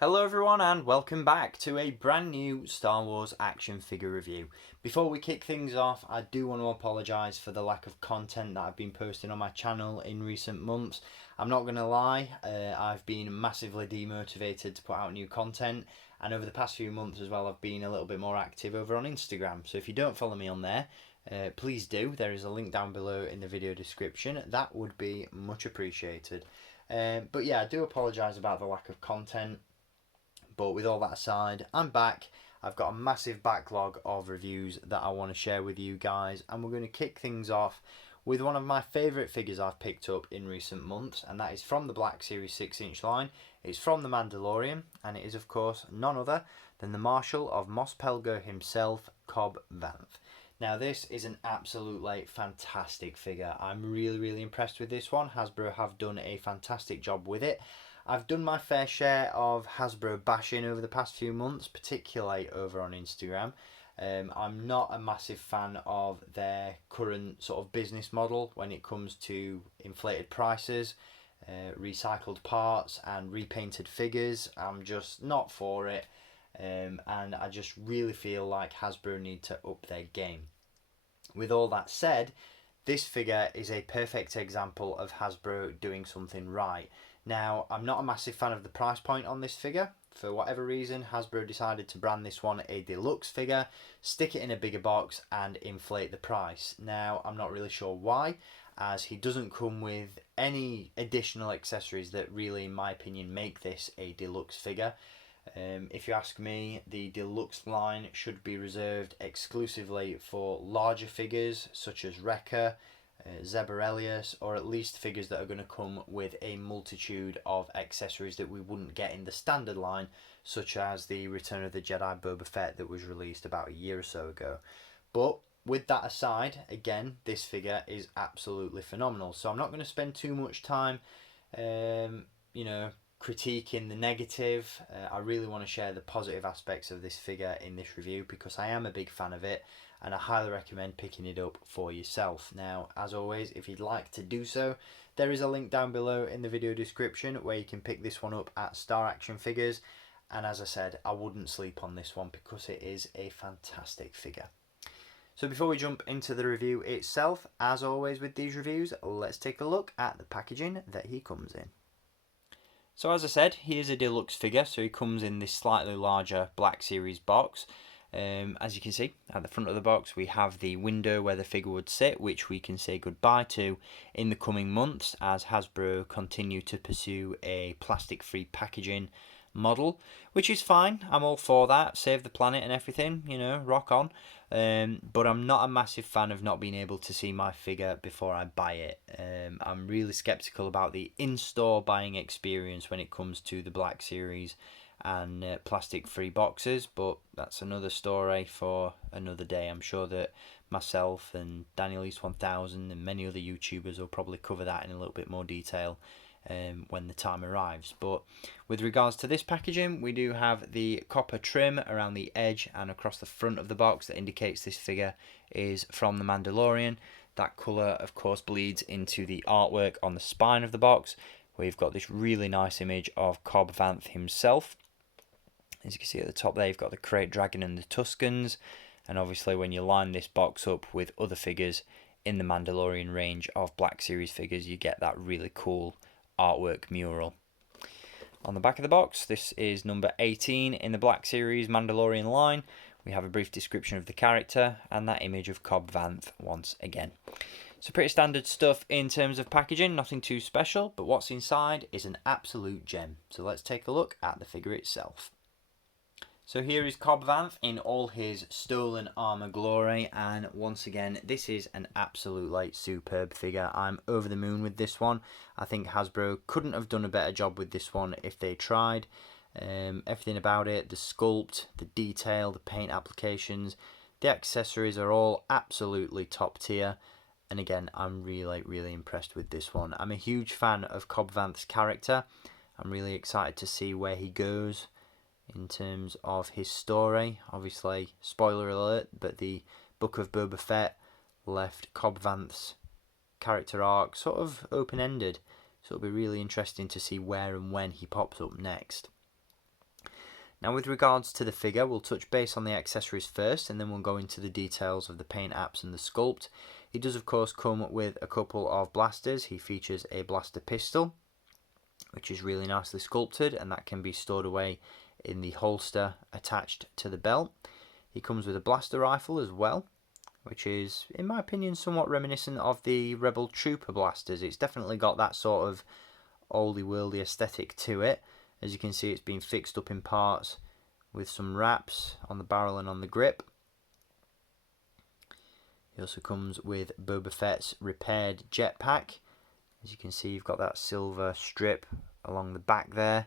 Hello everyone and welcome back to a brand new Star Wars action figure review. Before we kick things off, I do want to apologise for the lack of content that I've been posting on my channel in recent months. I'm not going to lie, I've been massively demotivated to put out new content, and over the past few months as well I've been a little bit more active over on Instagram. So if you don't follow me on there, please do. There is a link down below in the video description. That would be much appreciated. But yeah, I do apologise about the lack of content. But with all that aside, I'm back. I've got a massive backlog of reviews that I want to share with you guys, and we're going to kick things off with one of my favourite figures I've picked up in recent months, and that is from the Black Series 6-inch line. It's from the Mandalorian, and it is of course none other than the Marshal of Mos Pelgo himself, Cobb Vanth. Now this is an absolutely fantastic figure. I'm really impressed with this one. Hasbro have done a fantastic job with it. I've done my fair share of Hasbro bashing over the past few months, particularly over on Instagram. I'm not a massive fan of their current sort of business model when it comes to inflated prices, recycled parts and repainted figures. I'm just not for it, and I just really feel like Hasbro need to up their game. With all that said, this figure is a perfect example of Hasbro doing something right. Now, I'm not a massive fan of the price point on this figure. For whatever reason, Hasbro decided to brand this one a deluxe figure, stick it in a bigger box and inflate the price. Now, I'm not really sure why, as he doesn't come with any additional accessories that really, in my opinion, make this a deluxe figure. If you ask me, the deluxe line should be reserved exclusively for larger figures such as Wrecker, Zebarelius, or at least figures that are going to come with a multitude of accessories that we wouldn't get in the standard line, such as the Return of the Jedi Boba Fett that was released about a year or so ago. But with that aside, again, this figure is absolutely phenomenal. So I'm not going to spend too much time, critiquing the negative. I really want to share the positive aspects of this figure in this review because I am a big fan of it, and I highly recommend picking it up for yourself. Now, as always, if you'd like to do so, there is a link down below in the video description where you can pick this one up at Star Action Figures. And as I said, I wouldn't sleep on this one because it is a fantastic figure. So before we jump into the review itself, as always with these reviews, let's take a look at the packaging that he comes in. So as I said, he is a deluxe figure, so he comes in this slightly larger Black Series box. As you can see, at the front of the box we have the window where the figure would sit, which we can say goodbye to in the coming months as Hasbro continue to pursue a plastic-free packaging model, which is fine. I'm all for that, save the planet and everything, rock on. But I'm not a massive fan of not being able to see my figure before I buy it. I'm really skeptical about the in-store buying experience when it comes to the Black Series and plastic-free boxes, but that's another story for another day. I'm sure that myself and Daniel East 1000 and many other YouTubers will probably cover that in a little bit more detail when the time arrives. But with regards to this packaging, we do have the copper trim around the edge and across the front of the box that indicates this figure is from the Mandalorian. That colour of course bleeds into the artwork on the spine of the box, where you've got this really nice image of Cobb Vanth himself. As you can see at the top there, you've got the Krayt Dragon and the Tuscans, and obviously when you line this box up with other figures in the Mandalorian range of Black Series figures, you get that really cool artwork mural. On the back of the box, this is number 18 in the Black Series Mandalorian line. We have a brief description of the character and that image of Cobb Vanth once again. So pretty standard stuff in terms of packaging, nothing too special, but what's inside is an absolute gem. So let's take a look at the figure itself. So here is Cobb Vanth in all his stolen armour glory, and once again this is an absolutely superb figure. I'm over the moon with this one. I think Hasbro couldn't have done a better job with this one if they tried. Everything about it, the sculpt, the detail, the paint applications, the accessories are all absolutely top tier. And again, I'm really impressed with this one. I'm a huge fan of Cobb Vanth's character. I'm really excited to see where he goes in terms of his story. Obviously, spoiler alert, but the Book of Boba Fett left Cobb Vanth's character arc sort of open-ended. So it'll be really interesting to see where and when he pops up next. Now with regards to the figure, we'll touch base on the accessories first, and then we'll go into the details of the paint apps and the sculpt. He does of course come with a couple of blasters. He features a blaster pistol, which is really nicely sculpted, and that can be stored away in the holster attached to the belt. He comes with a blaster rifle as well, which is, in my opinion, somewhat reminiscent of the Rebel Trooper blasters. It's definitely got that sort of oldie worldy aesthetic to it. As you can see, it's been fixed up in parts with some wraps on the barrel and on the grip. He also comes with Boba Fett's repaired jetpack. As you can see, you've got that silver strip along the back there,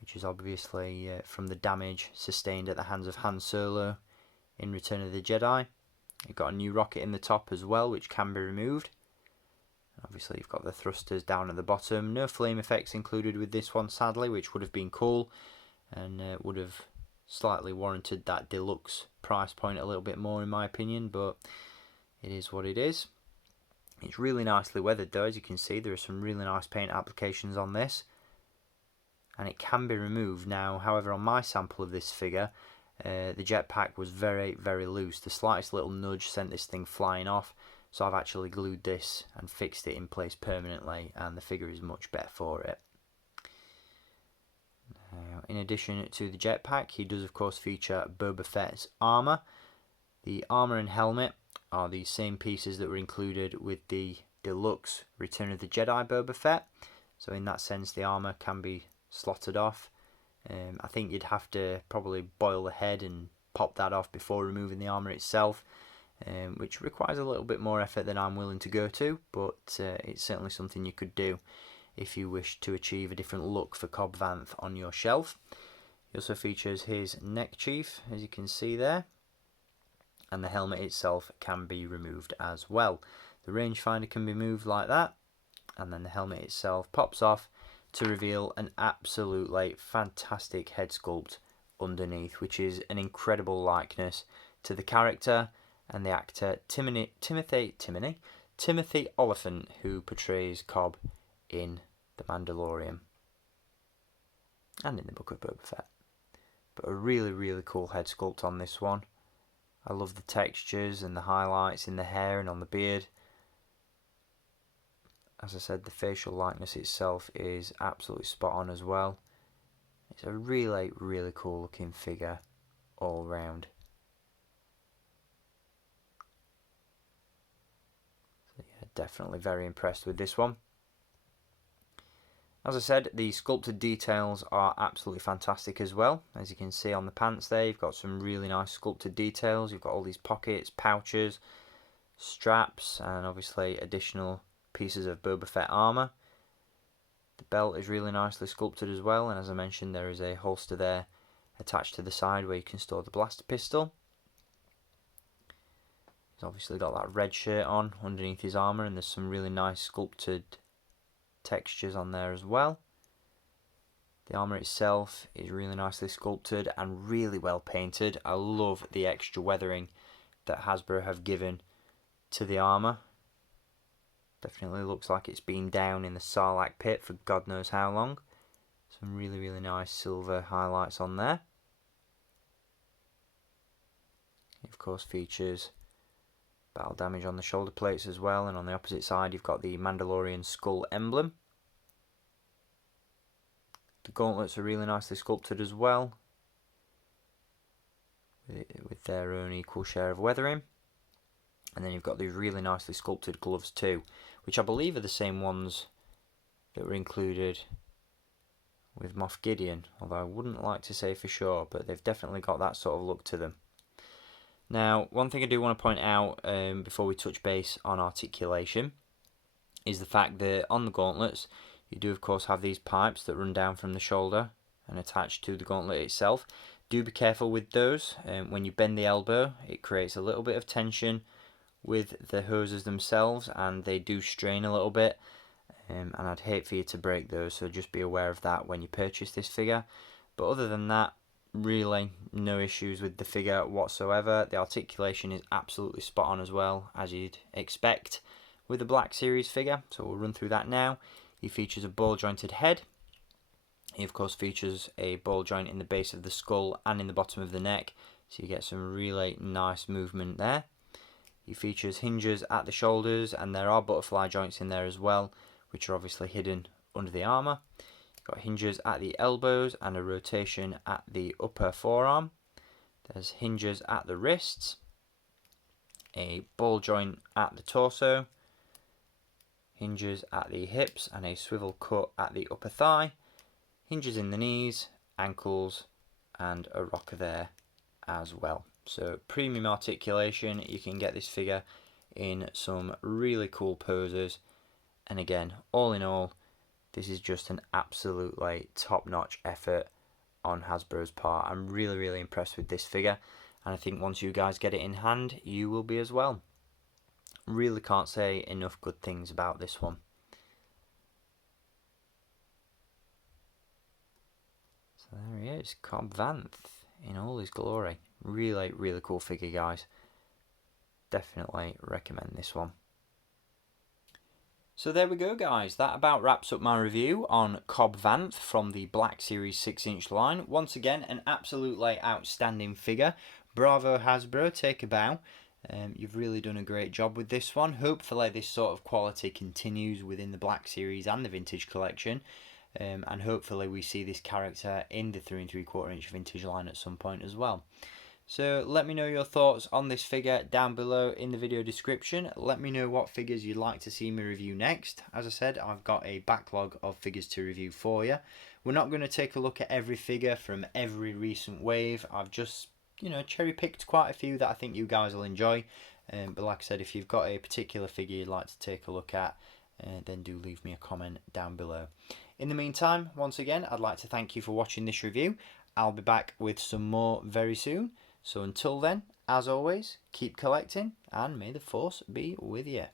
which is obviously from the damage sustained at the hands of Han Solo in Return of the Jedi. You've got a new rocket in the top as well, which can be removed. Obviously, you've got the thrusters down at the bottom. No flame effects included with this one, sadly, which would have been cool and would have slightly warranted that deluxe price point a little bit more, in my opinion, but it is what it is. It's really nicely weathered though. As you can see, there are some really nice paint applications on this, and it can be removed. Now, however, on my sample of this figure, the jetpack was very, very loose. The slightest little nudge sent this thing flying off, so I've actually glued this and fixed it in place permanently, and the figure is much better for it. Now, in addition to the jetpack, he does of course feature Boba Fett's armour. The armour and helmet are the same pieces that were included with the deluxe Return of the Jedi Boba Fett, so in that sense the armour can be slotted off. I think you'd have to probably boil the head and pop that off before removing the armour itself, which requires a little bit more effort than I'm willing to go to, but it's certainly something you could do if you wish to achieve a different look for Cobb Vanth on your shelf. He also features his neck chief, as you can see there, and the helmet itself can be removed as well. The rangefinder can be moved like that, and then the helmet itself pops off to reveal an absolutely fantastic head sculpt underneath, which is an incredible likeness to the character and the actor Timothy Olyphant, who portrays Cobb in The Mandalorian and in the Book of Boba Fett. But a really, really cool head sculpt on this one. I love the textures and the highlights in the hair and on the beard. As I said, the facial likeness itself is absolutely spot on as well. It's a really, really cool looking figure all round. So yeah, definitely very impressed with this one. As I said, the sculpted details are absolutely fantastic as well. As you can see on the pants there, you've got some really nice sculpted details. You've got all these pockets, pouches, straps, and obviously additional pieces of Boba Fett armour. The belt is really nicely sculpted as well, and as I mentioned, there is a holster there attached to the side where you can store the blaster pistol. He's obviously got that red shirt on underneath his armour, and there's some really nice sculpted textures on there as well. The armour itself is really nicely sculpted and really well painted. I love the extra weathering that Hasbro have given to the armour. Definitely looks like it's been down in the Sarlacc pit for God knows how long. Some really, really nice silver highlights on there. It of course features battle damage on the shoulder plates as well, and on the opposite side you've got the Mandalorian skull emblem. The gauntlets are really nicely sculpted as well, with their own equal share of weathering. And then you've got these really nicely sculpted gloves too, which I believe are the same ones that were included with Moff Gideon, although I wouldn't like to say for sure, but they've definitely got that sort of look to them. Now, one thing I do want to point out before we touch base on articulation is the fact that on the gauntlets you do of course have these pipes that run down from the shoulder and attach to the gauntlet itself. Do be careful with those. When you bend the elbow, it creates a little bit of tension with the hoses themselves, and they do strain a little bit, and I'd hate for you to break those, so just be aware of that when you purchase this figure. But other than that, really no issues with the figure whatsoever. The articulation is absolutely spot on as well, as you'd expect with a Black Series figure, so we'll run through that now. He features a ball jointed head. He of course features a ball joint in the base of the skull and in the bottom of the neck, so you get some really nice movement there. He features hinges at the shoulders, and there are butterfly joints in there as well, which are obviously hidden under the armour. Got hinges at the elbows and a rotation at the upper forearm. There's hinges at the wrists, a ball joint at the torso, hinges at the hips and a swivel cut at the upper thigh, hinges in the knees, ankles, and a rocker there as well. So premium articulation. You can get this figure in some really cool poses, and again, all in all, this is just an absolutely top-notch effort on Hasbro's part. I'm really impressed with this figure, and I think once you guys get it in hand, you will be as well. Really can't say enough good things about this one. So there he is, Cobb Vanth in all his glory. Really cool figure, guys. Definitely recommend this one. So there we go, guys. That about wraps up my review on Cobb Vanth from the Black Series 6-inch line. Once again, an absolutely outstanding figure. Bravo, Hasbro. Take a bow. You've really done a great job with this one. Hopefully this sort of quality continues within the Black Series and the Vintage Collection. And hopefully we see this character in the 3 3/4 inch Vintage line at some point as well. So let me know your thoughts on this figure down below in the video description. Let me know what figures you'd like to see me review next. As I said, I've got a backlog of figures to review for you. We're not going to take a look at every figure from every recent wave. I've just, cherry picked quite a few that I think you guys will enjoy. But like I said, if you've got a particular figure you'd like to take a look at, then do leave me a comment down below. In the meantime, once again, I'd like to thank you for watching this review. I'll be back with some more very soon. So until then, as always, keep collecting, and may the Force be with you.